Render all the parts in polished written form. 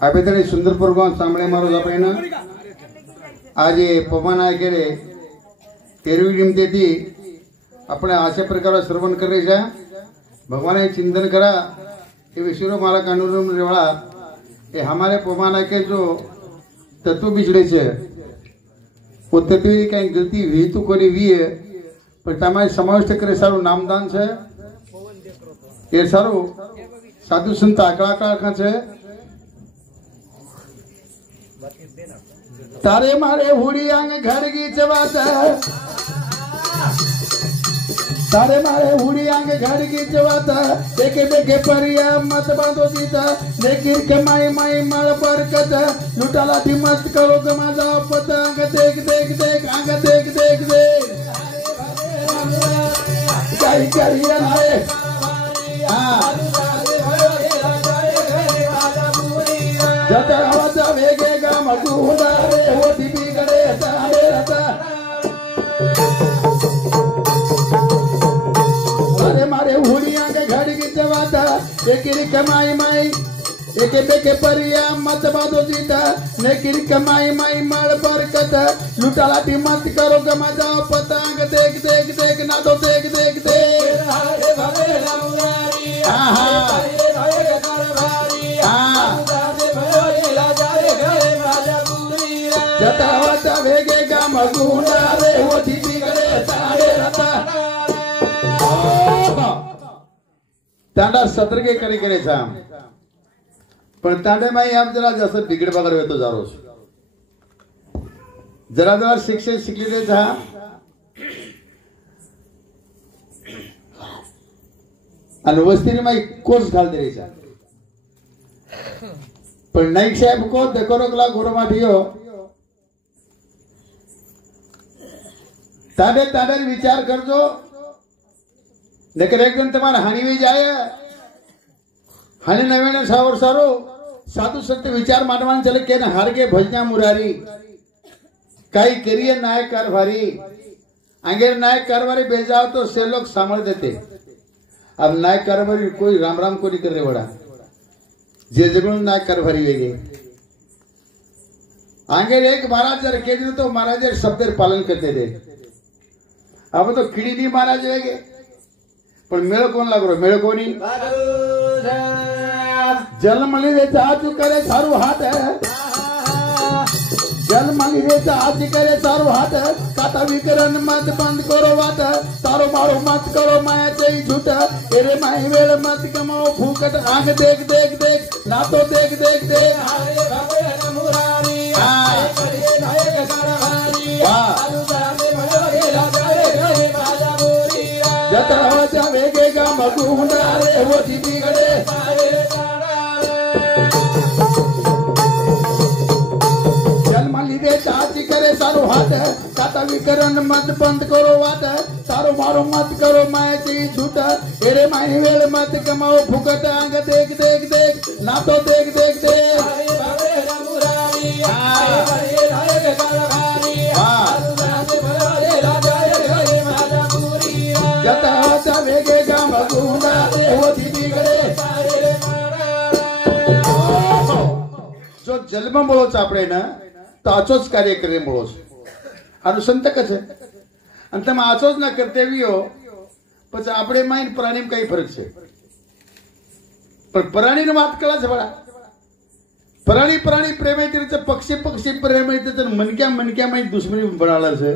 अभी तरी सुंदरपुर गांव सांभळे मारो जापयना आज ये पवना केरे केरवी निमतेती अपने आशा प्रकार श्रवण करे जा भगवान चिंतन करा कि विश्व मारा कानून रेवाड़ा ये हमारे पवना के जो तत्व बिछड़े छे वो तत्व कहीं गलती हुई तो कोई हुई है पर तमारे समाविष्ट करे सारो नामदान छे ये सारो साधु संत आकड़ा का छे तारे मारे हुड़ी आंग घर की चवाता तारे मारे हुड़ी आंग घर की चवाता देखे देखे परिया मत बांधो दीता लेकिन कमाई माई मल बरकत लुटाला भी मत करो कमा जाओ पतंग देख देख देख आंग देख देख देख क्या करिए नाए हाँ जता हवा वेगेगा मधुदा रे होती बिगड़े तारे रता अरे मारे हुड़िया के घर की जवाता लेकिन कमाई माई एक देखे परिया मत बादो जीता लेकिन कमाई माई मल बरकत लुटाला भी मत करो गमा जाओ पतंग देख देख देख ना तो देख देख देख हाँ हाँ जता वता वेगेगा मगुंडा रे होती बिगड़े तारे रता तांडा सत्र के करे छाम पण तांडे माई आप जरा जसं बिगड बगर येतो जारो जरा जरा शिक्षण शिकलेले छा आणि वस्तीने माई कोर्स घाल दे छा पण नाईक साहेब को देखोरकला गुरुमा दियो ताडे ताडे विचार करजो लेकिन एक दिन तुम्हारा हानि भी जाए हानि नवीन सावर सारो साधु संत विचार मानवान चले के न हार के भजना मुरारी कई करिए नायक कारभारी अंगेर नायक कारभारी भेजाओ तो से लोग सांभळ देते अब नायक कारभारी कोई राम राम को नहीं कर रहे बड़ा जे जगणून नायक कारभारी वेगे अंगेर एक महाराज जर के दिन तो महाराज शब्द पालन करते थे अब तो खिड़ी नहीं महाराज वेगे पण मेळ कोण लागरो मेळ कोणी जलमली रे चाचू करे सारू हाथ जलमली रे चाची करे सारू हाथ काटा विकरण मत बंद करो वात तारो मारो मत करो माया चई झूठ एरे माई वेळ मत कमाओ फूकट आंख देख देख देख ना तो देख देख देख हरे भगवान मुरारी हाय करे नायक कारभारी जता वचा वेगेगा मगुंडा रे होती बिगड़े जलमली रे चाची करे सारो हाथ काटा विकरण मत बंद करो वात तारो मारो मत करो माया ची झूठ एरे माई वेल मत कमाओ फुकट आंग देख देख देख ना तो देख देख देख जता वचा वेगेगा मगुंडा रे होती बिगड़े जो जन्म बोलोच आपणे ना तो आचोच कार्य करे बोलोच अनुसंत कछे आणि તમે આચોજ ના કર્તવ્યો પછી આપણે માઈન પ્રાણી કઈ ફરક છે પણ પ્રાણીની વાત કળા છે બડા પ્રાણી પ્રાણી પ્રેમે રીતે પક્ષી પક્ષી પ્રેમે રીતે મનક્યા માઈ દુશ્મની બનાળા છે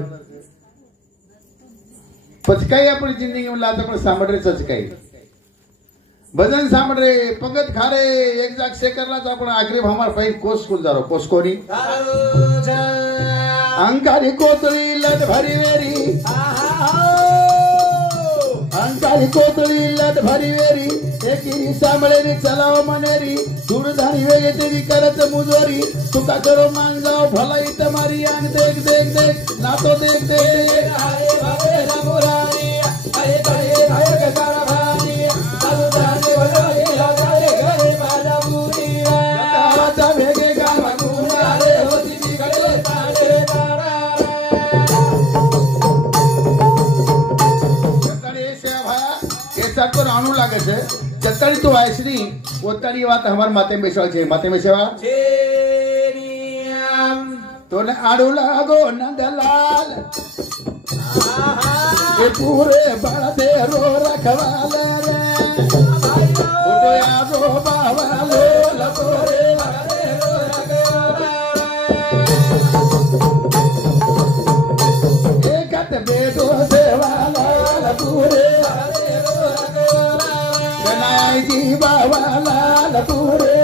पचकाई अपनी जिंदगी में लाता पर सांभळे चचकाई भजन सांभळे पंगत खारे एक जाग से करला तो आपण आखरी हमार पाई कोस कुल जारो कोस कोनी अंकारी कोतळी लट भरी वेरी अंकारी कोतळी लट भरी वेरी एकीरी सांभळे नी चलाव मनेरी दूर धारी वेगे तेरी करत मुजोरी तुका करो मांग जाओ भलाई तुम्हारी आंग देख देख देख ना तो देख देख हरे भगवान मुरारी हरे करे नायक कारभारी अलुदाने भले लगाए घरे बाजा पूरी जता भेगेगा मगुंडा रे होती बिगड़े तारे तारा कड़े से भाया के साथ को रानू लागे छे जतानी तो आयसनी ओतानी बात हमार माथे में सेवा छे माथे में सेवा तो ने आड़ू लागो नंदलाल ये पूरे बड़े रो रखवाले रे उठो यादो बाबा लो लतोरे एकत बेटो सेवाला लतोरे कनाई जी बाबा लतोरे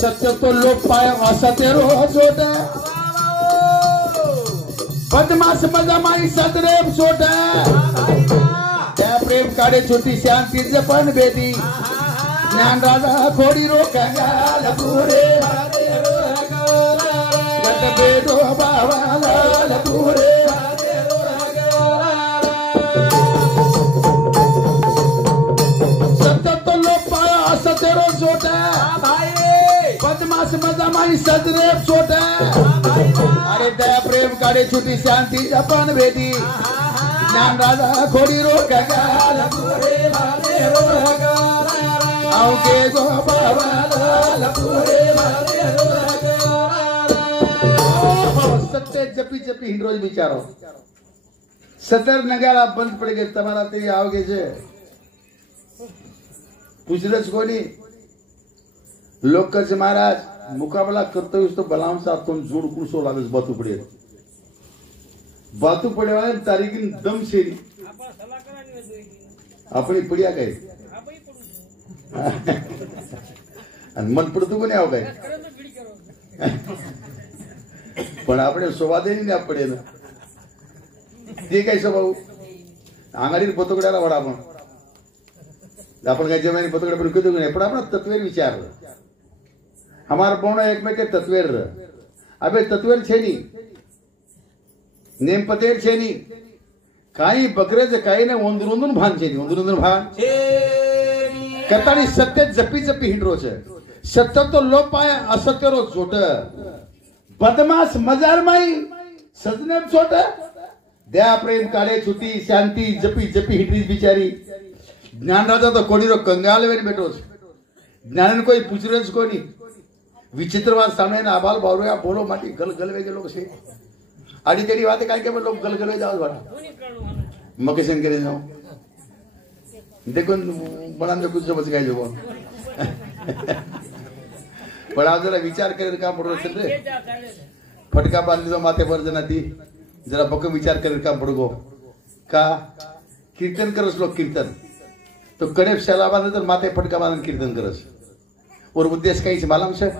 सत्य तो लोप पाय असत्य रोज होता बदमाश बदमाई सदरेव सोटा त्या प्रेम काढे छोटी शांती जपन बेदी ज्ञान राजा खोडी रो कंगाल पुरे गट बेदो बावाला पुरे सत्य तो लोप पाय असत्य रोज होता बदमाश बदमाई सदरेव सोटा अरे दया प्रेम काढे छुटी शांती जपन बेदी ज्ञान राजा खोडी रो कंगाल आओगे गो बाबा पुरे सत्य जपी जपी हिंडरोज बिचारो सतर नगारा बंद पड़ गए तमारा ते आओगे जे पूछरच कोणी लोकच महाराज मुकाबला करतो तो बलाम साहब तुम जोड़ कुड़सो लागस बातू पड़े वाले तारीखिन दम शेरी अपनी पड़िया गए मन पड़तू कोणी आव काय पण આપણે સોવાદેની ને પડે ને તે કઈ સ્વભાવ આંગળી પતોકડાલા વડા आपण काय जमाने पतोकड़ा पर कदू नहीं पण आपण तत्वेर विचार हमार पौना एक में के तत्वेर अबे तत्वेर छे नी नेम पतेर छे नी काही बकरेज काही ने ओंदरुंदुन भान छे नी ओंदरुंदुन भान छे नी कतानी सत्य जपी जपी हिंडरो छे सत्य तो लोप पाय असत्य रो छोट बदमाश मजार माई सजने छोट दया प्रेम काळे छुटी शांती जपी जपी हिंडरी बिचारी ज्ञान राजा तो कोणी रो कंगाल वेन बैठो ज्ञान कोई पूछरेच कोनी विचित्रवाद सामने ना आबाल बावरिया बोलो माटी गल गलवे के लोग से आडी तेरी बात काय के लोग गल गलवे जाओ बाटा मकेशन करे जाओ देखो बनान जो कुछ समझ गए जो बड़ा जरा विचार करे काम पड़ो चले फटका बांध दो माथे पर जना दी जरा बको विचार करे काम पड़गो का कीर्तन करस लोग कीर्तन तो कड़े शाला बांधे तो माथे फटका बांधन कीर्तन करस और उद्देश्य काही मालूम से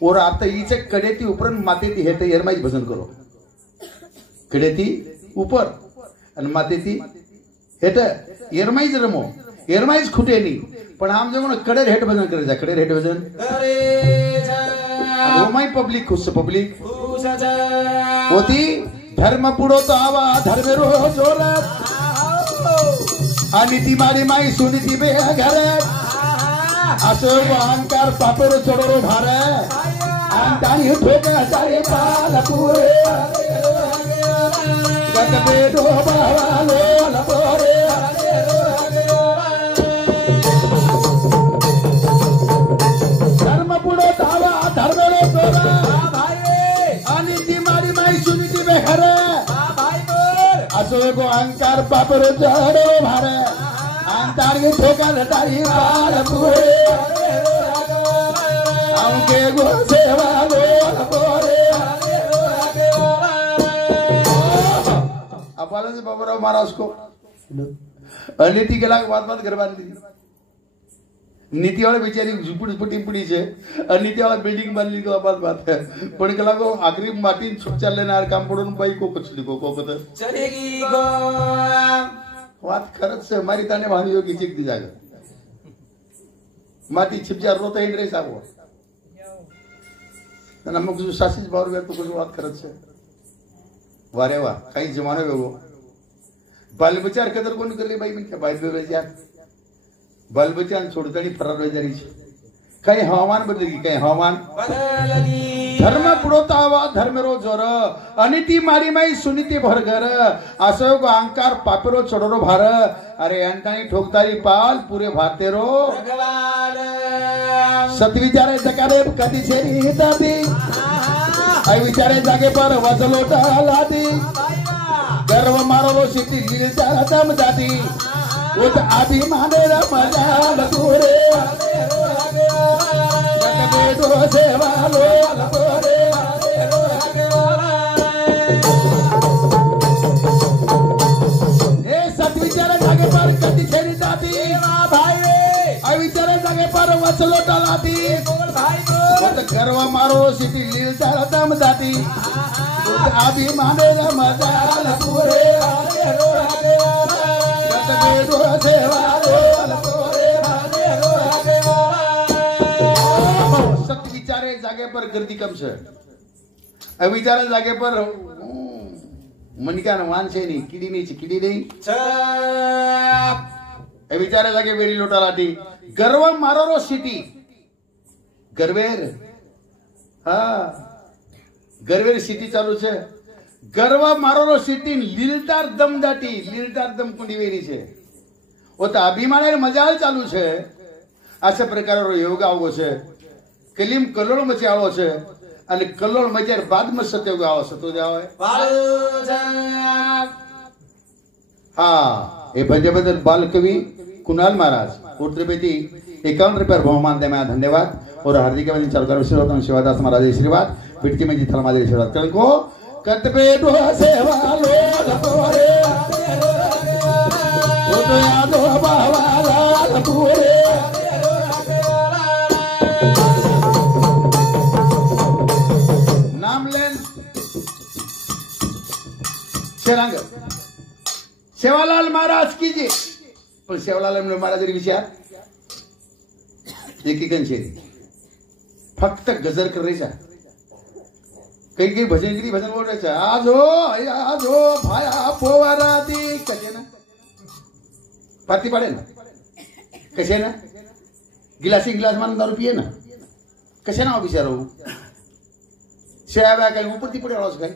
और आता ईचे कड़ेती ऊपर माथे ती हेटे यरमाईच भजन करो कड़ेती ऊपर आणि माथे ती हेटे यरमाईच रमो यरमाईच खुटे नी पण आम जो कड़े हेट भजन करे जा कड़े हेट भजन करे जा ओमाई पब्लिक खुश पब्लिक होती धर्म पुढो तो आवा धर्म रो जोरात आणि ती मारी माई सुनी ती बे घर असो अहंकार पापर चोडो भार आणि ठोका सारे पाल पुरे गट बेडो बावालो लपोरे धर्म पुढो तावा धर्म रो चोरा आणि ती मारी माई सुनी ती बे घर असो अहंकार पापर चोडो भार अंतार ठोका तारी पाल पुरे आउके गो सेवा लो लपोरे अपाला से बाबूराव महाराज को नीति के लाग बात घर बांध दी नीति वाले बेचारी झुपड़ी पुड़ी से नीति वाला बिल्डिंग बांध ली तो बात है पण के लागो आखरी माटी छुप चल लेना काम पडून बाई को कुछ लिखो को पता चलेगी गो बात खरच से हमारी ताने भानी योगी चिक दी जागा माटी छिपजा रोता ही ड्रेस आवो ना मग जो सासीज बावर व्यक्त कुछ बात खरच से वारे वा काही जमाने वेगो बाल बचार कदर कोण करले बाई म्हणजे बाई बेचार बाल बचार सोडतानी फरार जारी काही हवामान बदलली काही हवामान बदलली धर्म पुढोतावा धर्मेरो जोर अनिती मारी माई सुनीती भरघर असयोग अहंकार पापेरो चढोरो भार अरे अंतानी ठोकतारी पाल पुरे भारतेरो सतविचारे जकारे कधी छेरी दादी आई विचारे जागे पर वजलोटा लादी गर्व मारो सिटी लील चाला दम दादी उत अभिमाने मजा लतुरे बेटो सेवा लो लतुरे ए सतविचारे जागे पर कधी छेरी दादी भाई आई विचारे जागे पर वजलोटा लादी गर्व मारो सिटी लील चाला दम दादी अभिमाने मजा पुरे सत्य विचारे जागे पर गर्दी कम छे अविचारे जागे पर मनिका मानसे नहीं कीड़ी नहीं अविचारे जागे वेरी लोटा लाटी गर्व मारो सिटी गर्वेर हाँ गर्वेर सिटी चालू छे गर्व मारो सिटी લીલતાર દમ દાટી લીલતાર દમ કુંડી વેરી છે ઓ તો અભિમાને મજાલ ચાલુ છે આસે પ્રકારનો યોગ આવો છે કલીમ કલ્લોળ મચે આવો છે અને કલ્લોળ મચાર બાદમાં સત્યોગ આવો સતો જ આવે હા એ ભજે બદલ બાલ કવિ कुणाल महाराज उत्तरपेटी 51 रुपये बहुमान दे मैं धन्यवाद और हार्दिक अभिनंदन चालू कर विश्वरत्न शिवादास महाराज आशीर्वाद पिटकी में जी थल मादे आशीर्वाद कल को कतबे दो सेवा लो लपोरे ओ तो यादो बावाला लपोरे नाम लेन शेरंग सेवालाल महाराज कीजिए पण सेवालाल महाराज विचार एकीकन फक्त गजर करायचा काही भजन बोलायचं आज हो भाया पोवाराती कसे ना पाती पाडे ना कसे ना गिलास मान दारू पिये ना कसे ना विचारो शेळ्या काही ऊपर ती पडे आवाज काय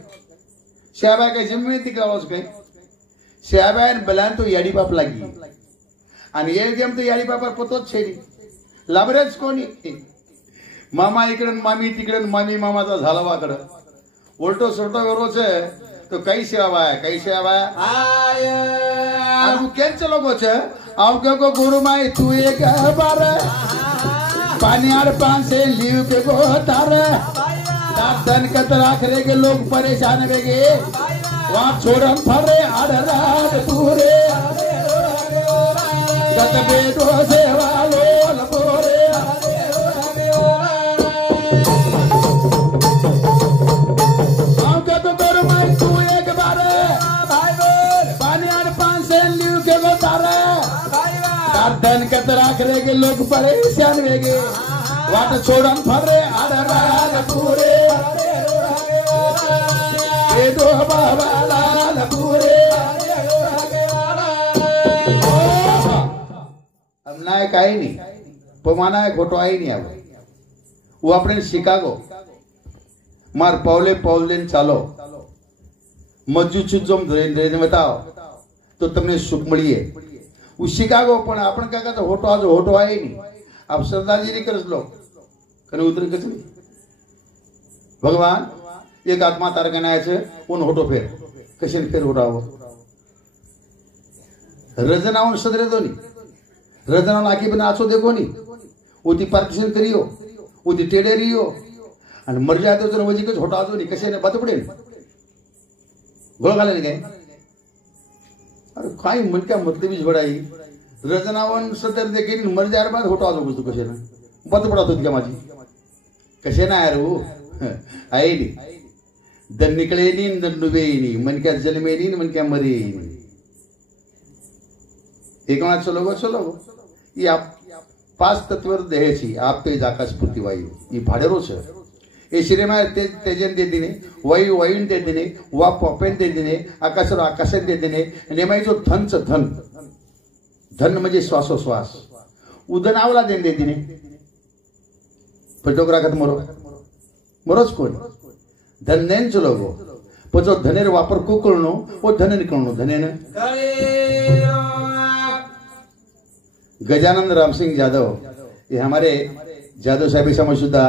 शेळ्या काही जमीन तिकडे आवाज काय शेळ्या बलान तो याडी बाप लागी आणि ये गेम तो याडी बापार पतोच छेडी लाबरेच कोणी मामा इकडे मामी तिकडे मामी मामाचा झाला वाकड उलटो सोटो वेरो छे तो कई सेवा आय आनु केंच लोगो छे आव के को गुरु माई तू एक बार पानी आड़ पान से लीव के को तार तन कत राख रे के लोग परेशान वेगे वहां छोड़न फरे आड़ रात पूरे कत बेटो सेवा लो लपोरे धन कत राख रे के लोग परेशान वेगे वाट छोड़न फरे आडराग पूरे ए दो बाबा लाल पूरे अब ना काही नाही पमाना खोटो आई नहीं आव वो अपने शिकागो मार पावले चालो मज्जू चुजम धरे बताओ तो तुमने सुख મળીએ शिकागो पण आपण काय करतो होटो आज होटो आहे नहीं अब सरदार जी ने करस लो कने उतर कच भगवान एक आत्मा तार गनाय छे उन होटो फेर कशेन फेर होटावो रजनावन सदरे दोनी रजनावन आकी बना आछो देखो नी उती पार्टीशन करियो उती टेडे रियो आणि मर जातो तर वजी कच होटा आजो नी कशेने बतपडे गोळ घाले काय अरे काय मन क्या मतलब इस बड़ाई रजनावन सदर देखील मर जार बाद होटो आलो कुछ कशे ना बत पडा होती का माझी कशे ना यार वो आई नी दन निकळे नी दन डुबे नी मन क्या जन्मे नी मन क्या मरे नी एक मात चलो ये आप 5 तत्व देहाची आप पे आकाश पृथ्वी वायू ये भाडेरो छे ए श्रीमा तेजन दे दिने वायू वायून दे दिने वा पपेन दे दिने आकाश आकाशन दे दिने नेमाई जो धन म्हणजे बरोच कोण धन्यन चलो गो पचो धनेर वापर को कळनो ओ धनेन कळनो धनेन गजानंद राम सिंह जाधव ये हमारे जाधव साहेब समझ सुद्धा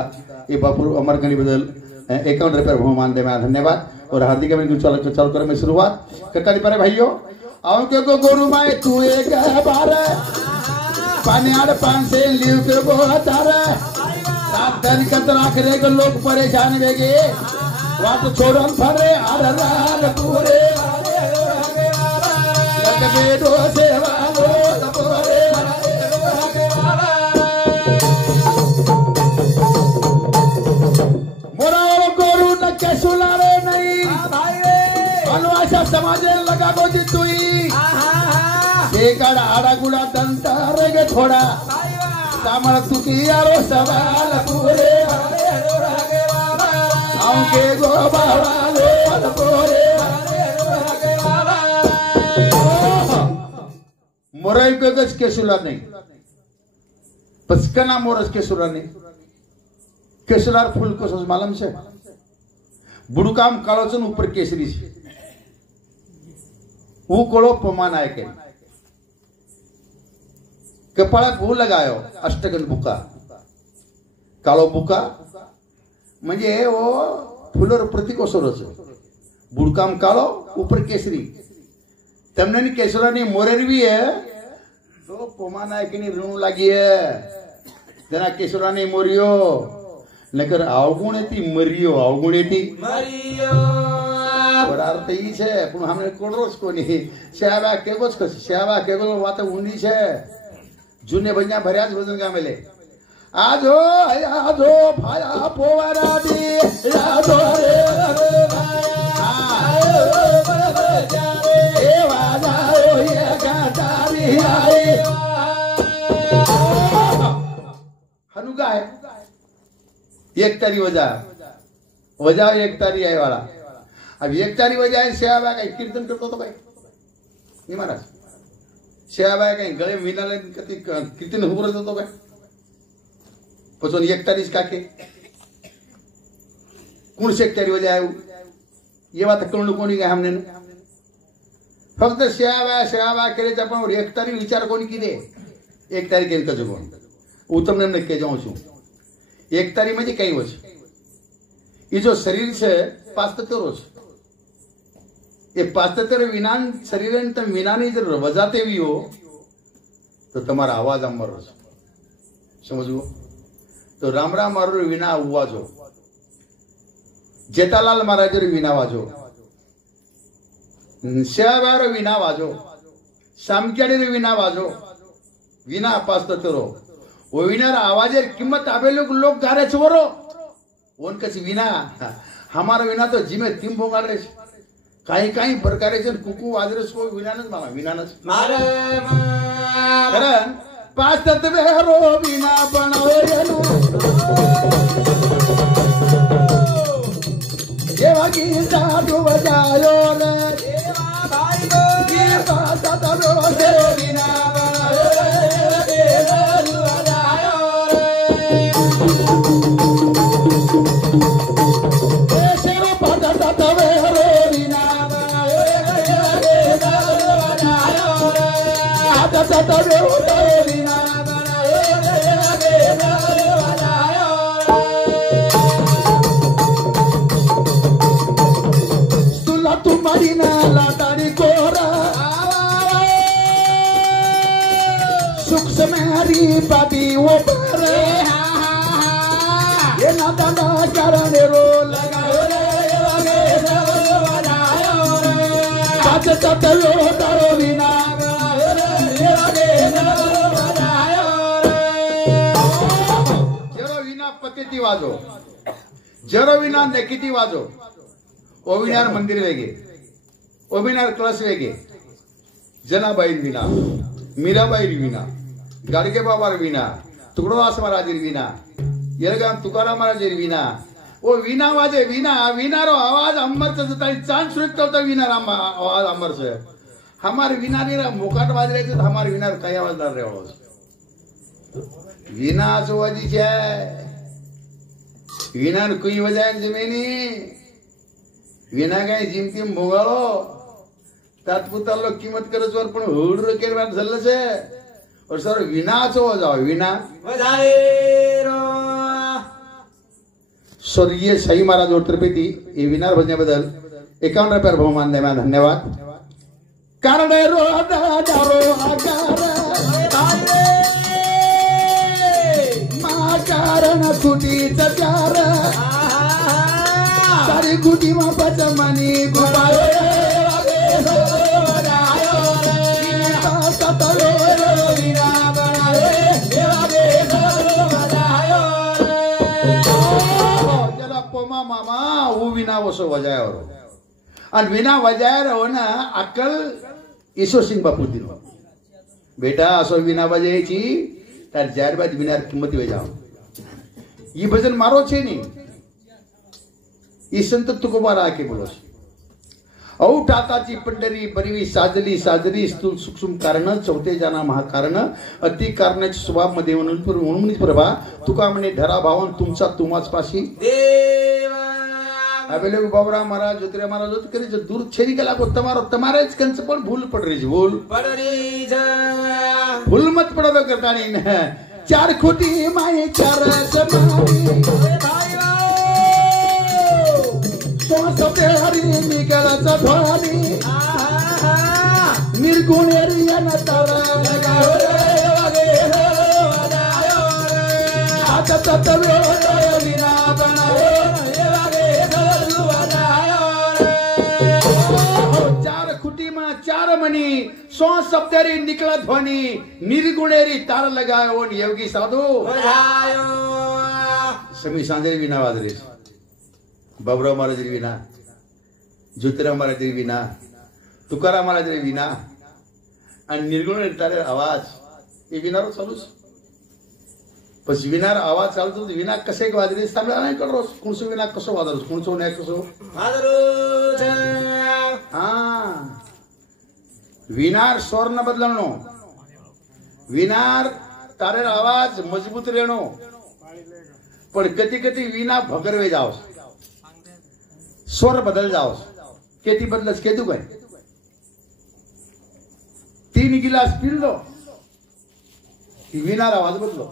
ये बापू अमर गणी बदल 51 रुपये बहुमान दे में धन्यवाद और हार्दिक अभिनंदन चालू कर में शुरुआत कटाली पर भाइयों आओ के को गोरु माए तू एक बार पानी आड़ पान से लीव के वो तारा सात दिन कतरा करे को लोग परेशान वेगे वाट छोड़न फरे आड़ राल पूरे लगे दो सेवा लो पूरे सुलारे नहीं अनुवाशा समाजे लगा को जितुई बेकार आड़ा गुड़ा दंता रेगे थोड़ा सामर तुकी यारो सवाल पूरे आउके गो बावाले पूरे मोराई बेगज के सुला नहीं पचकना मोरस के सुला नहीं केसुलार फूल को सोच मालूम से बुड़काम कालोचन ऊपर केसरी से वो कोलो पमान आए के कपाळा भू लगायो अष्टगन बुका कालो बुका म्हणजे वो फुलर प्रतीक असोरच बुड़काम कालो ऊपर केसरी तमने केसरा ने मोरेरवी है तो पमान आए के नहीं ऋण लगी है जना केसरा ने मोरियो नकर अवगुण थी मरियो अवगुण थी मरियो पदार्थ ही छे पण हमने कोडरोस कोनी श्यावा केगोच कस श्यावा केगो वात उनी छे जूने बन्या भर्याज भजन गामेले आजो भाया पोवारा दी यादो रे ए वाजा ओ ये गातारी आई हनुगा है एक तारी वजा एक तारी आहे वाला अब एक तारी वजा आहे शेवाबाई काही कीर्तन करतो तो काही नाही महाराज शेवाबाई काही गळे मिनाले कधी कीर्तन उभरत होतो काय पचून एक तारीच काके कोण एक तारी वजा आहे ये बात कळण कोणी काय हमने फक्त शेवाबाई केले पण एक तारी विचार कोणी किदे एक तारी केल कजो कोण उत्तम ने के जाऊं છું एक तारी में कई वज ये जो शरीर से 75 रोज ये 75 विनान शरीर विनानी जर वजाते भी हो तो तुम्हारा आवाज अमर समझो तो राम राम मारो विना आवाजो जेठालाल महाराज विना वाजो श्याबार विना वाजो सामक्याडे विना वाजो विना 75 वो विनार आवाजेर किम्मत आबे लोग गारे छोरो ओन कसी विना हमारा विना तो जिमे तीन भोंगारे काही प्रकारे जन कुकू वाजरे सो विनानच मारे कारण पाच तत्वे रो विना बनवेलो देवा की जादू बजायो रे देवा भाई गो के पाच तत्वे से विना तुम्हारी नाला तारी कोरा सुख से मेरी बाती वो परे ये ना दादा करने रो लगा तारो बिना जरो विना पतिती वाजो जरो विना नेकिती वाजो ओविनार मंदिर वेगे ओविनार क्लास वेगे जनाबाई विना मीराबाई विना गाडगे बाबा विना तुकडोदास महाराज विना यलगाम तुकाराम महाराज विना वो विना वाजे विना विनारो आवाज अमर से चांद सुरक्षित होता विना आवाज अमर से हमारे विना रे मुकाट वाज रहे तो हमारे विना कई आवाजदार रहे विना आवाजी है વિના કોઈ વજાય જમેની વિના કઈ જીમતીમ ભોગાળો તાત્પુતાલો કિંમત કરે ચોર પણ હોડ રોકેર વાત ચાલે છે और सर विना चो जाओ विना स्वर्गीय शाही महाराज उत्तरपेटी ये विनार भजण्याबद्दल 51 रुपये बहुमान द्या धन्यवाद कारण कारण कुटी चार सारी कुटी मापाच मनी मामा वो विना वसो वजाया और विना वजाया रहो ना अक्कल ईश्वर सिंह बापू दिन बेटा असो विना वजायची तर जार बाद विना किंमत वजाव ये भजन मारो छे नहीं ये संत तुकोबारा आके बोलो औ टाकाची पंढरी बरीवी साजली साजली स्थूल सूक्ष्म कारण चौथे जाना महाकारण अति कारणाची स्वभाव मध्ये म्हणून प्रभा तुका म्हणे धरा भावन तुमचा तुमाच पाशी अबेले बाबरा महाराज ज्योतिरा महाराज होत करे जो दूर छेरी कला को तमारो तमारे ज कंच पण भूल पड़ रही भूल पड़ रही भूल मत पड़ो करता नहीं चार खोटी माये चार समारी हरी निकळाचा ध्वनी निर्गुणेरी तारा आता तत्वे विना चार खुटी में चार मनी 100 शब्देरी निकला ध्वनि निर्गुणेरी तार लगायो योगी साधु समी सांजे विना वाजले बाबराव महाराज विना ज्योतिराव महाराज विना तुकाराम महाराज विना आणि निर्गुण तारे आवाज हे विनार चालूच पण विनार आवाज चालतो विना कसे वाजले सांगा नाही करो कोणसो विना कसो वाजलो कोणसो नाही कसो वाजलो हां विनार स्वर न बदलणो विनार तारे आवाज मजबूत रेणो पण कधी कधी विना भगरवे जाओ स्वर बदल जाओ केती बदलस केतू काय 3 गिलास पिलो विनार आवाज बदलो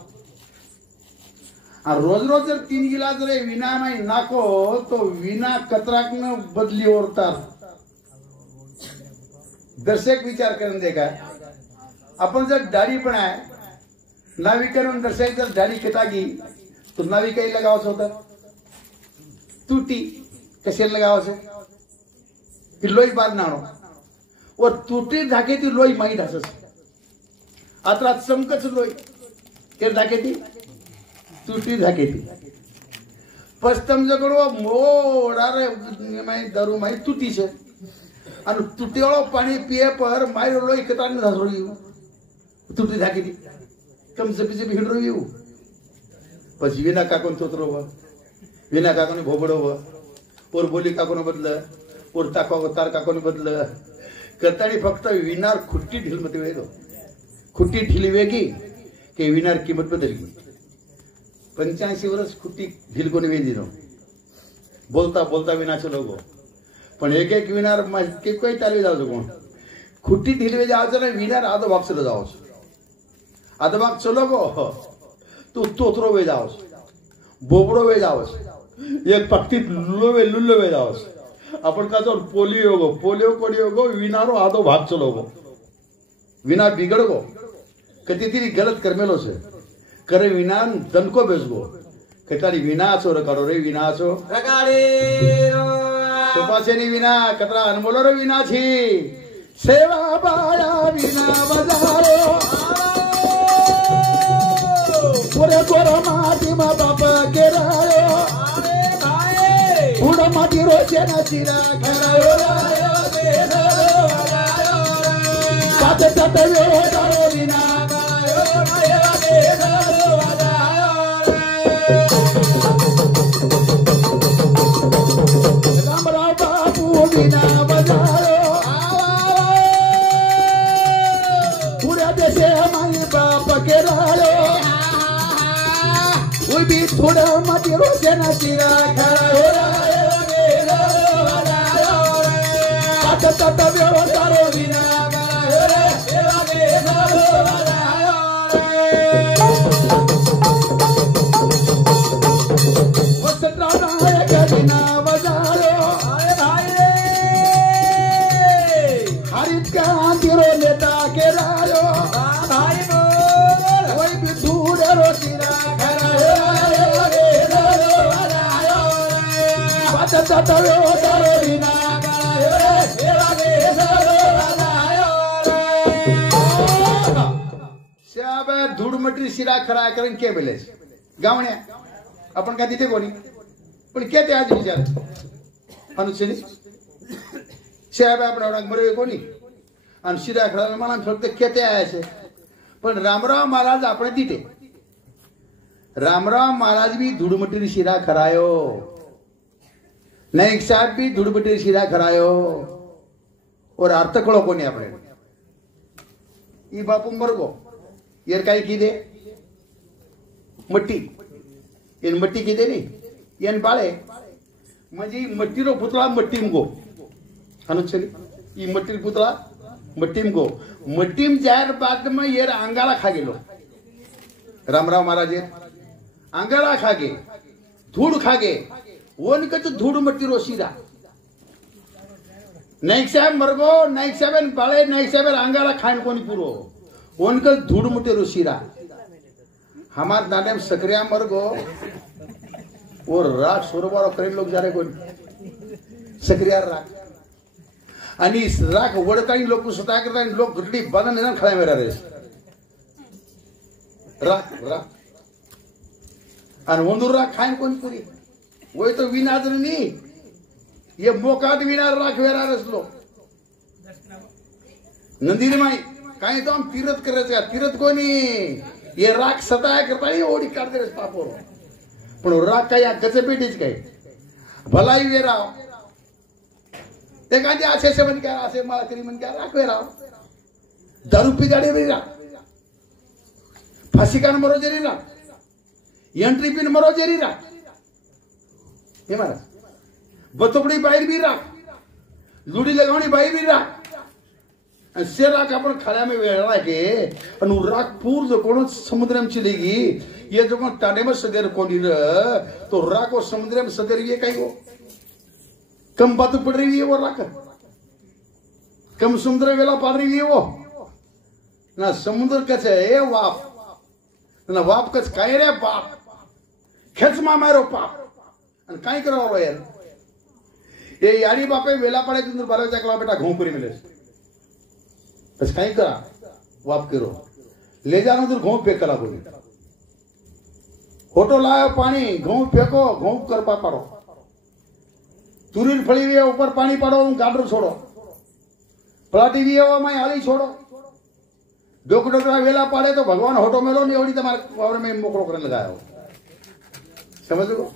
रोज रोज जर 3 गिलास रे विना माई नाको तो विना कतराक न बदली ओरतार दर्शक विचार करून देखा आपण जर दाढी पण आहे नावी करून दर्शक जर दाढी केतागी तो नावी काही लगावच होता तुटी कसे लगावच की लोई बार नाणो और तुटी धाके ती लोई माई धासस आत्रा चमकच लोई के धाके ती तुटी धाके ती पस्तम जगडो मोडारे माई दारू माई तुटी छे અને તૂટેલો પાણી પીએ પર મારો લોહી કતાર ન ધરોયું તૂટી થાકી દી કમ જપી જપી હિડરોયું પછી વિના કાકોન તોતરો વિના કાકોને ભોબડો ઓર બોલી કાકોને બદલ ઓર તાકો તાર કાકોને બદલ કરતાડી ફક્ત વિનાર ખુટ્ટી ઢીલ મતી વેદો ખુટ્ટી ઢીલ વેગી કે વિનાર કિંમત બદલી 85 વર્ષ ખુટ્ટી ઢીલ કોને વેદી નો બોલતા બોલતા વિના ચલો ગો पण एक एक विनार के कोई ताली जाओ कोण खुट्टी ढिलवे जाओ ना विनार आधो भाग चलो जाओ आधो भाग चलो गो तू तोतरो वे जाओ बोबडो वे जाओ एक पक्ती लुल्लो वे जाओ आपण का तो पोलियो गो विनारो आधो भाग चलो गो विना बिगड़ गो कती तेरी गलत करमेलो से करे विना दनको बेस गो कतारी विना चो रकारो रे विना चो रकारे सुपासेनी विना कतरा अनमोलो रे विना छी सेवा बाळा विना बजारो पुरे कोरो माटी मा बाप केरायो अरे भाई उड माटी रोचे ना चिरा करायो सात सात यो दारो विना गायो विना बजारो पूरे देशे माई बाप केरायो उई बी थोडं मध्ये रोशना शिरा आता व्यवसारो विना हरित का तिरो नेता के रायो भाई वही भी दूर रोशिरा धूळमटरी शिरा खरा करून के बेले गावण्या आपण का तिथे कोणी पण के ते आज विचार अनुच्छेद साहेब आपण मरे कोणी आणि शिरा खरा मला फक्त केते आहे पण रामराव महाराज आपण तिथे रामराव महाराज भी धूळमटरी शिरा खरायो नाईक साहेब भी धूळमटरी शिरा खरायो और अर्थ कळो कोणी આપણે ई बापू मरगो यार काय कीदे मट्टी येन मट्टी कीदे नी येन बाळे म्हणजे मट्टीरो पुतळा मट्टीम गो अनुच्छेद ई मट्टी पुतळा मट्टीम गो मट्टीम जायर बाद में येर अंगाला खा गेलो रामराव महाराज अंगाला खा गे धूळ खा गे ओनकच धूळ मट्टी रो शिरा नाईक साहेब मरगो नाईक साहेब बाळे नाईक साहेब अंगाला खान कोणी पुरो ओनकल धूड़ मुटे रो शिरा हमार दाने में सकरिया मरगो और राख सोरबारो करे लोग जा रहे कोण सकरिया राख आणि राख वडकाई लोक सुता करता लोक गुड्डी बदन निदान खड़ा मेरा रे राख राख आणि वंदूर राख खान कोण पुरी वही तो विनादर नहीं ये मोकाट विना राख वेरा रसलो नंदीर माई काही तो हम तीरथ करायचं तीरथ कोणी ये राख सताय करता ओढी काढते पापोर पण राख काय गचपेटीच काय भलाई वेराव एखादी असे म्हण काय असे मला तरी म्हण काय राख वेराव दारू पी गाडी रे राख फाशी कान मरो जरी राख एंट्री पिन मरो जरी राख हे महाराज बतोपडी बाहेर भी राख लुडी लगावणी बाहेर भी राख से राख अपन खाल्या में वेळा के आणि राख पूर जो कोण समुद्र में चलेगी ये जो कोण टाडे में सदेर कोणी र तो राख वो समुद्र में सदेर ये काही हो कम बात पड़ रही है वो राख कम समुद्र वेला पार रही है वो ना समुद्र कसे है वाप ना वाप कस काय रे बाप खेच मा मारो पाप आणि काय करावं यार ये यारी बापे वेला पड़े तुम बारह जाकर बेटा घूम पूरी मिले बस कहीं करा वाप करो ले जाना तो घूम फेंक करा बोली फोटो लाओ पानी घूम फेंको घूम कर पा पड़ो तुरीर फड़ी हुई है ऊपर पानी पड़ो गाडर छोड़ो पलाटी भी है मैं हाली छोड़ो डोक डोकरा वेला पाड़े तो भगवान होटो मेलो नहीं ओडी तुम्हारे पावर में मोकरो करने लगाया हो समझ लो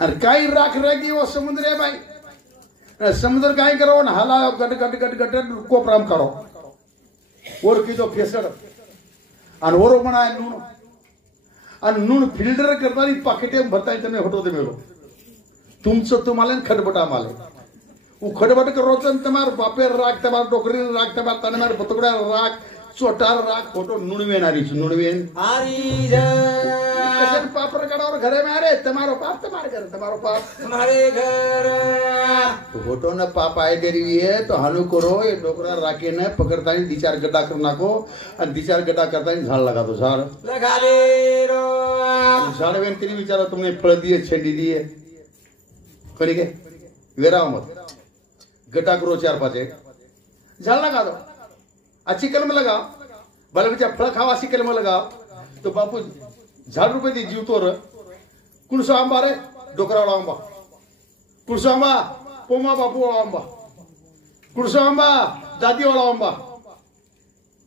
और कई राख रहेगी वो समुद्र है भाई समुद्र काय करो ना हलाओ गट गट गट गट को प्राम करो और की तो फेसड़ और ओरो बनाए नून और नून फिल्टर करता नहीं पाकिटे भरता नहीं तुम्हें होटो दे मेलो तुमचं तुम्हाला खडबटा माले वो खडबट करो तुम्हारे बापे राख तुम्हारे डोकरी राख तुम्हारे तनमार बतगड़ा राख चोटार राख फोटो नुणवेनारी नुणवेन कसन पापर कड़ावर घरे में अरे तुम्हारो पाप तुम्हारे घर तुम्हारो पाप तुम्हारे घर तो फोटो न पाप आए देरी है तो हानु करो ये डोकरा राखे न पकड़ता नहीं दिचार गड्ढा कर नाको और दिचार गड्ढा करता नहीं झाड़ लगा दो झाड़ लगा दे रो झाड़ वेन तेरी विचारा तुमने फल दिए छेड़ी दिए करी के वेरा मत गड्ढा करो 4-5 झाड़ लगा दो अच्छी कलम लगाओ भले बच्चा फल खावा अच्छी कलम लगाओ तो बापू झाड़ रुपये दी जीव तोर कुणसो आंबा रे डोकरा वाला आंबा कुणसो आंबा पोमा बापू वाला आंबा कुणसो आंबा दादी वाला आंबा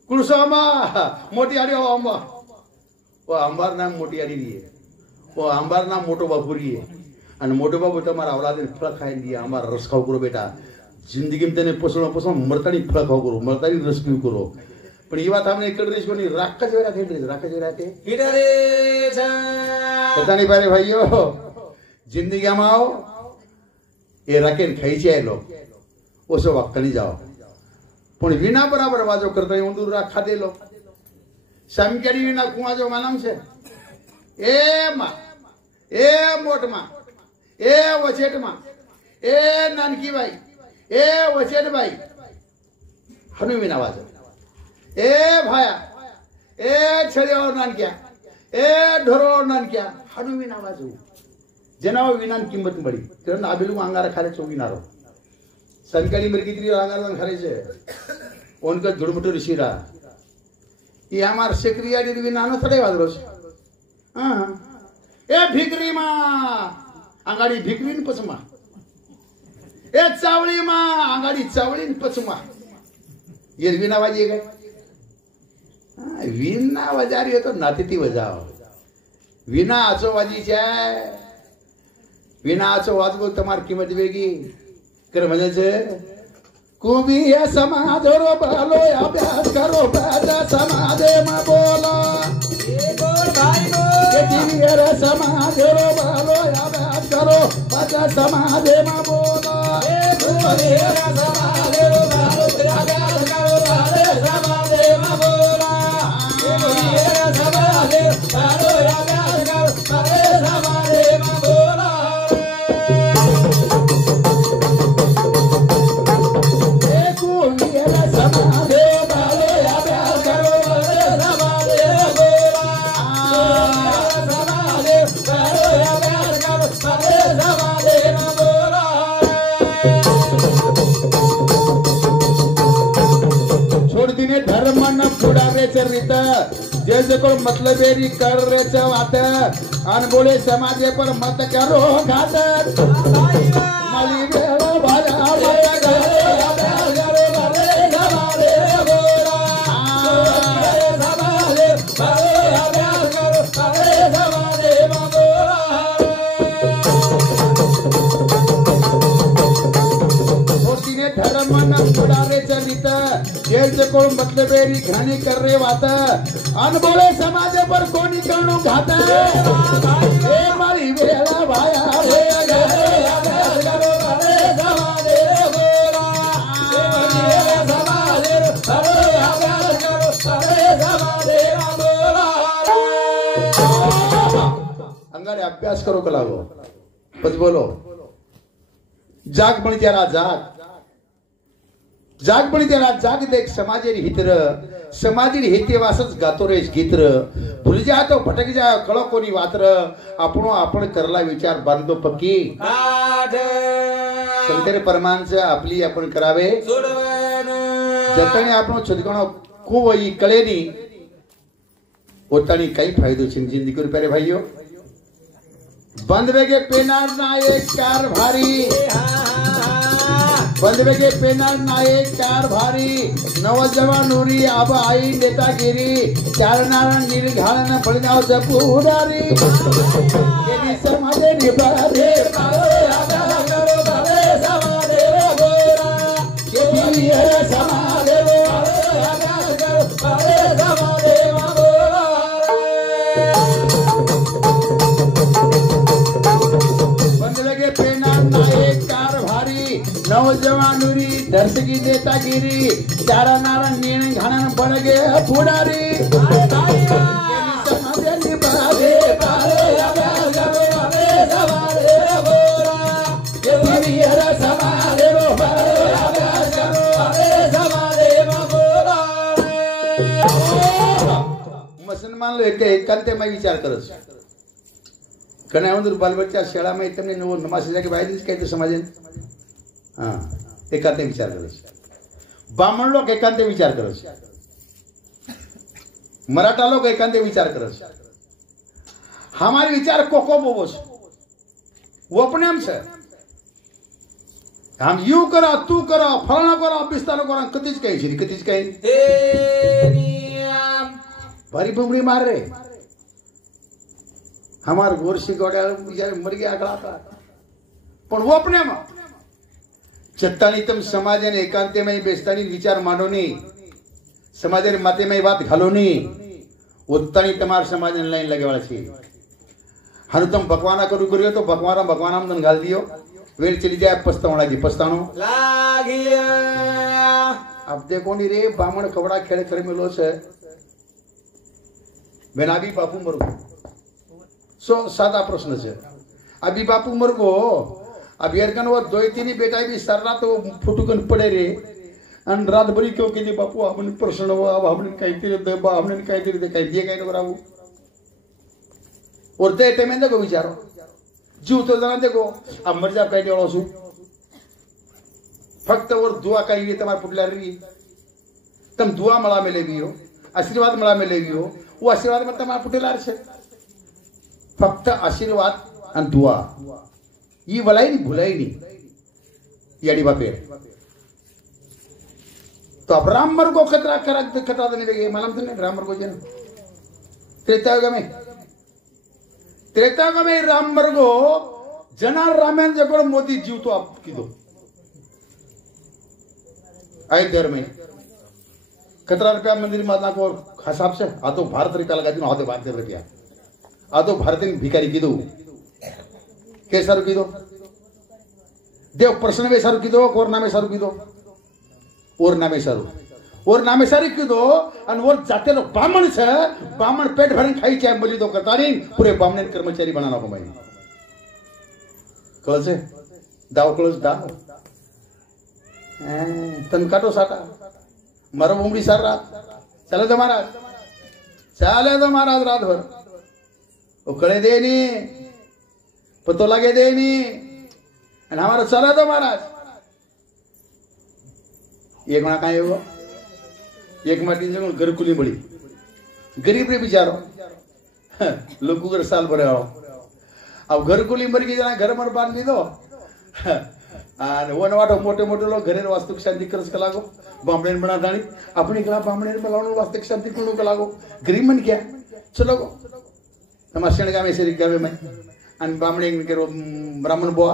कुणसो आंबा मोटी आड़ी वाला आंबा वो अंबार नाम मोटी आड़ी री है वो अंबार नाम मोटो बापू री है और मोटो बापू तुम्हारा औलाद ने फल खाई दिया हमारा रस खाओ करो बेटा जिंदगी में तेने पसंद मरता नहीं फल खाओ करो मरता नहीं रस पीव करो पण ही વાત આપણે કરી દઈશું ની રાખ જ વેરા થઈ રહી રાખ જ વેરા તે ઈડરે છે પતાની પારે ભાઈઓ જિંદગીમાં આવો એ રાખે ખાઈ જાય લો ઓછો વખત નહીં જાઓ પણ વિના બરાબર વાજો કરતા ઊંધું રાખ ખાધે લો સમકેડી વિના કુવા જો માનામ છે એ માં એ મોટમાં એ વચેટમાં એ નાનકી ભાઈ એ વચેટ ભાઈ હનુ વિના વાજો એ ભાયા એ છેડ્યો નાનક્યા એ ઢોરો નાનક્યા હનુ વિના વાજો જેના વિનાની કિંમત મળી તેનો નાબેલું આંગાર ખારે ચોગીનારો સંકેડી મરકી ત્રી આંગાર ખારે છે ઓનકા જોડમટો ઋષિરા એ અમાર સેક્રિયાડી વિનાનો થડે વાદરો છે હા એ ભીકરીમાં આંગાડી ભીકરી ને પછમાં એ ચાવડીમાં આંગાડી ચાવડી ને પછમાં એ વિના વાજી ગઈ વિના વજારી તો નાતીથી વજાવ વિના આચો વાજી છે વિના આચો વાજવો તમારી કિંમત વેગી કરે મજા છે કુબી સમાજરો બાલો અભ્યાસ કરો બાજા સમાજે માં બોલો એ બોલ ભાઈ બોલ કે ટીવીર સમાજરો બાલો અભ્યાસ કરો બાજા સમાજે માં બોલો એ કુબીર સમાજરો બાલો અભ્યાસ કરો બાજા સમાજે માં બોલો એ કુબીર સમાજરો બાલો અભ્યાસ કરો બાજા સમાજે માં બોલો धर्म न पुढावे चरित जे जे को मतलब एरी कर रे छ वात अन बोले समाजे पर मत करो घात मली बेलो भला मत करे अबे करे हमारे बोला समाजे करे अबे करो करे हमारे बोला ने धर्म न पुढावे चरित जेल को मतलब एरी घाणी कर रे वात अन बोले समाजे पर कोणी करणू घात ए मारी वेला भाया हे घरे करो घरे समाजे बोला ए मारी समाजे करो घरे समाजे बोला अंगारे अभ्यास करो कलागो પછી બોલો जाग पण त्याला जाग पण त्याला जाग देख समाजेरी हितर समाजेरी हेते वासच गातो रे गीतर भूल जा तो भटक जा कळो कोणी वातर आपणो आपण करला विचार बांधतो पक्की संतेर परमांच आपली आपण करावे जतने आपणो छदगणो कोई कळेनी ओतानी काही फायदो છે जिंदगी कर पेरे भाईयो बंद वेगे पेनार ना एक कार भारी बंदवेगे पेनार नायक कार भारी नवजवानुरी आबा आई नेतागिरी चारनारा निर्घालन फळगाव जपुरारी केली समाजे निभारे करो भले समाजे गोरा केली समाजे करो भले समाजे गोरा बंदवेगे पेनार नायक कार भारी नवजवानुरी दर्शकी नेतागिरी चारा नारा नीण घाणन पडगे पुढारी समाजे निभारे पारे अभ्यास करो अबे समाजे बोला के भरियर समाजे रो पारे अभ्यास करो अबे समाजे बोला मुसलमान लोग एकांतेમાં વિચાર કરે છે ઘણા અંદર બાલબચ્ચા શાળામાં તમને નવો નમાઝ જાકે વાયદીસ કહે તો સમાજે हाँ एकांते विचार करे ब्राह्मण लोग एकांते विचार करे मराठा लोग एकांते विचार करे हमारे विचार कोको बोबो छे वो अपने हम छे हम यू करो तू करो फलाना करो बिस्तारो करो कतीज कहीं छे कतीज कहीं भारी बुमड़ी मार रे हमारे गोरसी गोड़ा बेचारे मर गया अगला था पण वो अपने में छत्तानी तम समाज ने एकांते में बेस्तानी विचार मानो नहीं समाज माते में बात घालो नहीं उतना ही तमार समाज लाइन लगे वाला छी हनु तुम भगवाना करू करियो तो भगवाना भगवाना में घाल दियो वेल चली जाए पछतावना जी पछतानो लागिया अब देखो नी रे बामण कबड़ा खेल करे मिलो से बेनाबी बापू मर गो सो सादा प्रश्न से अभी बापू मर गो अब यारकन वो दो तीन बेटा भी सर्रा तो फुटुकन पड़े रे अन रात भरी क्यों के बापू हमने प्रश्न हो अब हमने काहीतरी दबा हमने काहीतरी दे काही दिए काही नको राहू और ते टाइम देखो विचारो जीव तो जना देखो अब मर जा काही देवळो छु फक्त और दुआ काही ये तुम्हारे पुटल्या री तुम दुआ मला मिलेगी हो आशीर्वाद मला मिलेगी हो वो आशीर्वाद में तुम्हारे पुटेला छे फक्त आशीर्वाद आणि दुआ ये वलाई नहीं भुलाई नहीं याडी बापे तो अब राम मर को खतरा खतरा देने लगे मालूम तो नहीं राम मर को जन त्रेतायुग में राम मर को जना रामायण जगह मोदी जीव तो आप की दो अयोध्या में खतरा रुपया मंदिर माता को हिसाब से आ तो भारत रुपया लगा दी आधे भारत रुपया आ तो भारत भिखारी की दो कैसा रुकी दो देव प्रश्न में सर की दो और नामे सर की दो और नामे सर की दो और वो जाते लोग बामण से बामण पेट भरन खाई चाहे बोली दो करता नहीं पूरे बामण कर्मचारी बनाना को भाई कल से दाव क्लोज दाव तन काटो साटा मरो उमड़ी सार रात चले तो महाराज रात भर वो कड़े दे नहीं पतो लगे दे नहीं हमारा चला तो महाराज एक मना कहा वो एक माटी घर कुली बड़ी गरीब रे बिचारो लोग घर साल भरे आओ अब घर कुली मर गई जना घर मर बांध दी दो वो नवाटो मोटे मोटे लोग घरे वास्तु शांति कर सका लागो बामणे बना दानी अपनी कला बामणे बनाओ वास्तु शांति कुणो का लागो गरीब मन क्या चलो गो तमाशण गामे से गावे में आणि बामणे के ब्राह्मण बुवा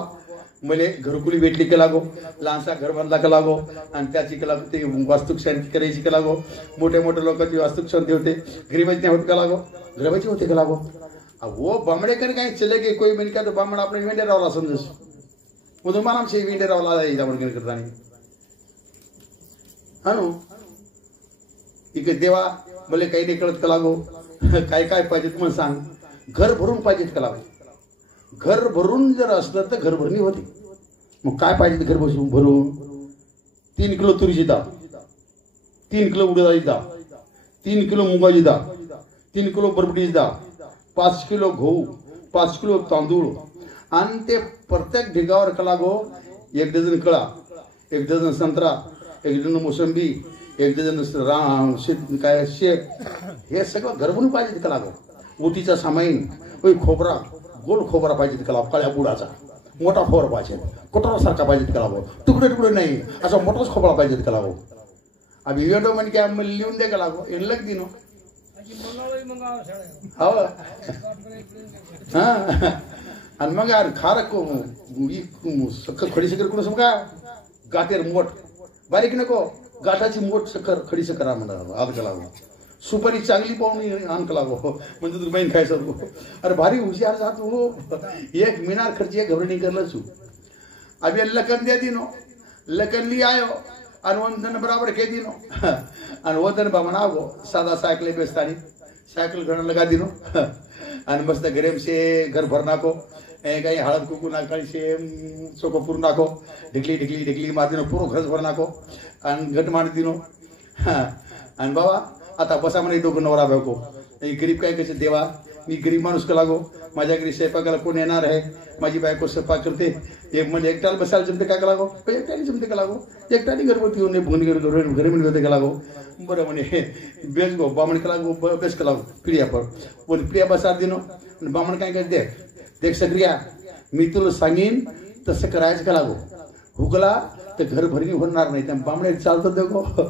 मले घरकुली भेटली का लागो लहानसा घर बांधला का लागो आणि त्याची का लागो ते वास्तुक शांती करायची का लागो मोठे मोठे लोकांची वास्तुक शांती होते गरीबाची होत का लागो गरीबाची होते का लागो अब वो बामणे कर कहीं चले गए कोई मैंने कहा तो बामण अपने वेंडे रावला समझस वो तो मानम से वेंडे रावला जाई जामण करता नहीं हानो इके देवा मले काही नाही कळत का लागो काय काय पाहिजे तुम्हाला सांग घर भरून पाहिजे का लागो घर भरून जर असलं तर घर भरणी होती मग काय पाहिजे घर भरून 3 किलो तुरीची डाळ 3 किलो उडदाची डाळ 3 किलो मुगाची डाळ 3 किलो बरबटीची डाळ 5 किलो गहू 5 किलो तांदूळ आणि ते प्रत्येक ढिगावर का लागो 1 डझन कळा 1 डझन संत्रा 1 डझन मोसंबी 1 डझन काय शेप हे सगळं घर भरून पाहिजे का लागो ओटीचा सामाईन खोबरा गोल खोबरा पाहिजे का लाभ काळ्या गुडाचा मोठा खोबरा पाहिजे कोटारासारखा पाहिजे का लाभ तुकडे तुकडे नाही असा मोठाच खोबरा पाहिजे का लाभ अब इवेंटो मन क्या लिहून दे का लागो इन लग दिनो हो आणि मग यार खारक सखर खडी सकर कोण समका गातेर मोठ बारीक नको गाठाची मोठ सखर खडी सकर म्हणा आद का लागो सुपारी चांगली पाहुणी आणक लागो म्हणजे तू बहीण खायचं अरे भारी हुशियार जात हो एक मीनार खर्ची घबरणी करलं छू अभी लकन दे दिनो लकन ली आयो अनुवंदन बराबर के दिनो अनुवंदन बमना गो सादा साइकिल बेचतानी साइकिल घर लगा दिनो आणि मस्त गरम से घर भरना को काही हळद कुकू नाकाळी से चोको पूर्ण नाको ढिकली ढिकली ढिकली मार दिनो पूरो घर भर नाको आणि घट मार दिनो आणि बाबा आता बसा म्हणे दोघं नवरा बायको गरीब काय कसे देवा मी गरीब माणूस का लागो माझ्या घरी स्वयंपाकाला कोण येणार आहे माझी बायको स्वयंपाक करते एक म्हणजे एकट्याला बसायला जमते काय का लागो एकट्याने जमते का लागो एकट्याने घरगुती होऊन भून घरी म्हणून होते का लागो बरं म्हणे बेस गो बामण का लागो बेस का लागो प्रिया पर बोल प्रिया बसा दिनो बामण काय काय देख सक्रिया मी तुला सांगीन तसं करायचं का लागो हुकला तर घर भरणी होणार नाही त्या बामणे चालतं देखो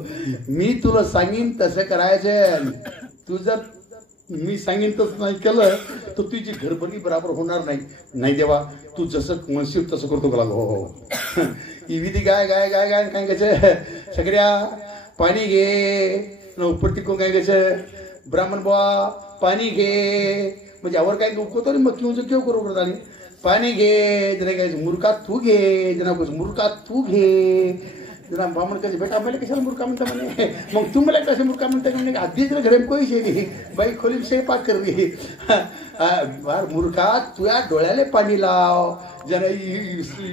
मी तुला सांगीन तसं करायचं तू जर मी सांगीन तसं नाही केलं तर तुझी घरभरणी बराबर होणार नाही देवा तू जसं म्हणशील तसं करतो का हो ही विधी गाय गाय गाय गाय काय कसे सगळ्या पाणी घे उपरती कोण काय घ्यायचं ब्राह्मण बुवा पाणी घे म्हणजे आवर काय उकवतो मग किंवा केव करू आणि पाणी घे जरा काय मुरका तू घे जना मुरका तू घे जना ब्राह्मण कसे बेटा मला कशाला मुरका म्हणता म्हणे मग तू मला कसे मुरका म्हणता म्हणे आधी जरा घरे कोई शेली बाई खोली स्वयंपाक करली बार मुरका तुया डोळ्याले पाणी लाव जरा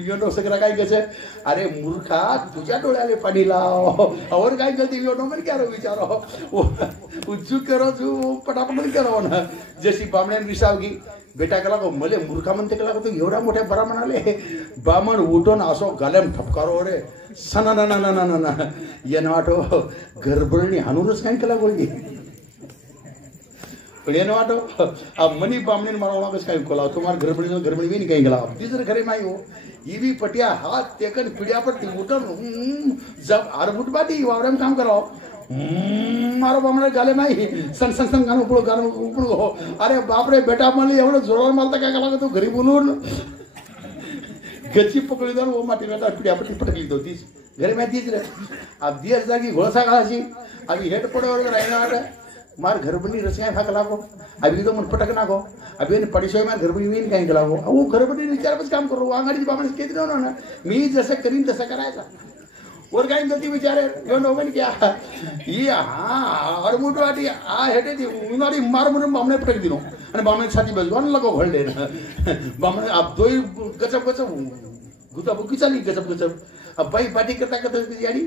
योनो सगळं काय घ्यायचं अरे मूर्खा तुझ्या डोळ्याले पाणी लाव और काय गलती योनो म्हण क्या विचारो उच्चू करो तू पटापट करो ना जशी बामण्यान विसावगी बेटा केला गो मले मूर्खा म्हणते केला गो तू एवढा मोठ्या बरा म्हणाले बामण उठून असो गाल्याम ठपकारो रे सना ना ना ना ना ना येन वाटो गरबळणी हाणूनच काय केला गोळी पण येन वाटो मनी बामणी मारा मागच काय कोला तुम्हाला गरबणी बी काही गेला अगदी जर घरे नाही हो इवी पटिया हात तेकन पिढ्या पर उठून जब आरबुट बाटी वावऱ्याम काम करावं मारो बामणे गाले नाही सन सन सन गाणं उपळू हो अरे बापरे बेटा म्हणले एवढं जोरावर मारता काय केला तू घरी बोलून गच्ची पकडी जाऊन ओ माटी बेटा पिढ्यापट्टी पटकली होतीस घरी माहितीच रे अब दिवस जागी घोळसा घालाशी अभी हेड पडवर राहिला वाट मार घरबनी रसिया फाक लागो अभी तो मन पटक नागो अभी पडिशोय मार घरबनी वीन काय केला हो घरबनी विचारच काम करू अंगाडी बामणे केत ना मी जसं करीन तसं करायचा और काय गती विचारे यो नोगन क्या ई हा अडमुट वाटी आ हेटे ती उनाडी मार म्हणून बामणे पटक दिनो आणि बामणे छाती बजवान लगो घोळले बामणे अब दोई गचप गचप गुता बुकी चाली गचप गचप अब बाई पाटी करता करता याडी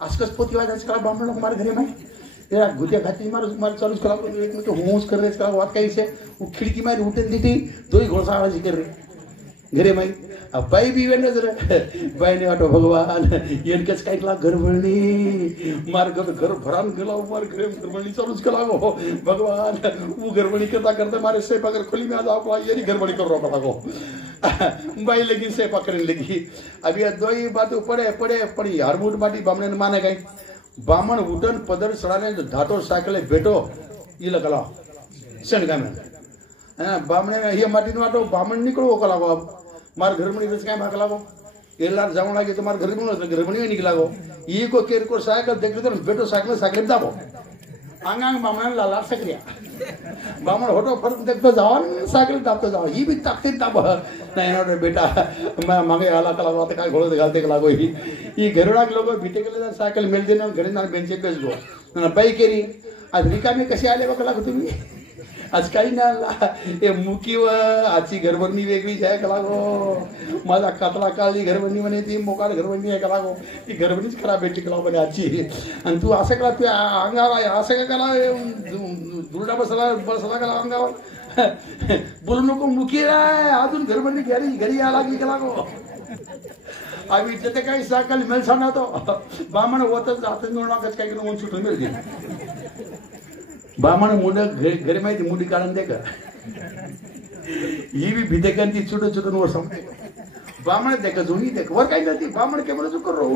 आसकस पोती वाजाच करा बामणे मार घरे माय या गुतिया खाती मार चालूच करा तो होस कर रे करा वात काही से वो खिड़की मार उठन दीती दोई घोळसा आवाज कर रे घरे माई अब बाई भी वेन जरा बाई ने वाटो भगवान येनकच काय केला घरबळणी मार घर भरान गेला मार घरे घरबळणी चालूच केला गो भगवान वो घरबळणी करता करता मारे से पकर खोली में आ जाओ ये घरबळणी कर रहा गो बाई लगी से पकड़ने लगी अभी दोई बात पड़े पड़े पड़ी हरमुट माटी बामणे माने गई बामण उठन पदर सड़ाने धातो साकले बेटो ये लगला सन गामे बामणे ये माटी वाटो बामण निकलो कला गो मार घरमणी रच काय भाग लागो एलार जाऊन लागे तो मार घर घरमणी निकला गो ई को केर को सायकल देखले तो बेटो सायकल सायकल दाबो आंगांग बामण लाला सकरिया बामण होटो फरक देखतो जावन सायकल दाबतो जाव ही भी ताकते दाब नाही ना बेटा मैं मागे आला कला बात काय घोळ घालते लागो ही घरडा लोक भीते गेले सायकल मेल देना घरी ना बेंचे बेस गो ना बाई केरी आज रिकामी कशी आले बघला तुम्ही आज काही नाही हे मुकी व आजची घरबरणी वेगळीच आहे कला गो माझा कातला काळी घरबरणी म्हणे ती मोकार घरबरणी आहे कला गो ती घरबरणीच खराब भेटली कला म्हणे आजची आणि तू असं कला तू अंगावर असं काय कला दुरडा बसला कला अंगावर बोलू नको मुकी आहे अजून घरबरणी घरी या लागली कला गो आम्ही तिथे काही सायकल मेलसा ना तो बामण होतच जात मिळणार काही करून सुटून मिळते बामण मुंड घरी माहिती मुंडी काढून दे का ही बी भिदेकन ती चुटून चुटून वर समजे बामण दे का जुनी दे वर काय करते बामण के बोलू करो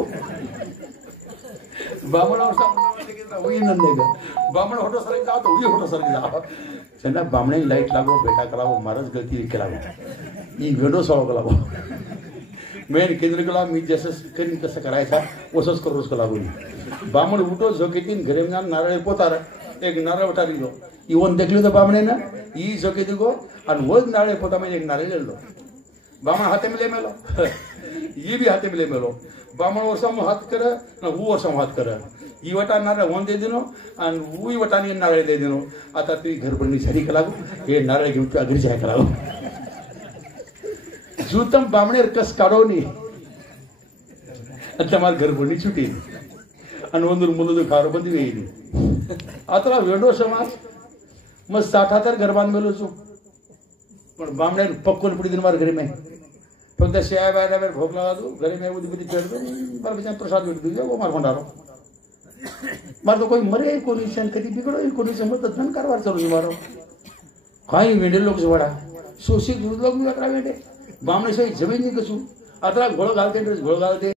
बामणावर समजा होई नंदे का बामण होटो सरक जाओ तो होटो सरक जाओ चला बामणे लाईट लागो बेटा करावो महाराज गलती केलावो ही वेडो सळो करावो मेन केंद्र केला मी जसं करीन तसं करायचा वसच करूच लागून बामण उठो झोकेतीन घरे नारळ पोतार एक नारळ उठारी लो इवन देखली तो बामणे ना ई झोके दिगो आणि वज नारळ पोता म्हणजे एक नारळ लो बामण हाते मिले मेलो ये भी हाते मिले मेलो बामण वर्षम हात कर ना वो वर्षम हात कर ई वटा नारळ वन दे दिनो आणि वो वटानी नारळ दे दिनो आता ती घरबरणी झाली कलागो हे नारळ घेऊन तू अग्री जाय कलागो जूतम बामणे कस काढवणी તમાર ઘરબરણી છૂટી અને ಒಂದೂರು ಮುಲ್ಲದು ಖಾರ ಬಂದಿ ವೇಯಿನಿ ಆತರ ವೇಡೋ ಸಮಾಜ ಮಸ್ 60 ಗರ್ಬಾನ್ ಮೇಲೂ छु पण बामणे पक्कोन पडी दिन मार घरी में फक्त शेया बायला भोग लगा दो घरी में उदी बुदी चढ़ दो पर बिचार प्रसाद भेट दो वो मार भंडारो मार तो कोई मरे कोणी शन कधी बिगडो कोणी समत धन कारभार चालू मारो काही वेंडे लोक जोडा शोषित लोक मी अकरा वेंडे बामणे सही जमीन नहीं कसू अतरा घोळ घालते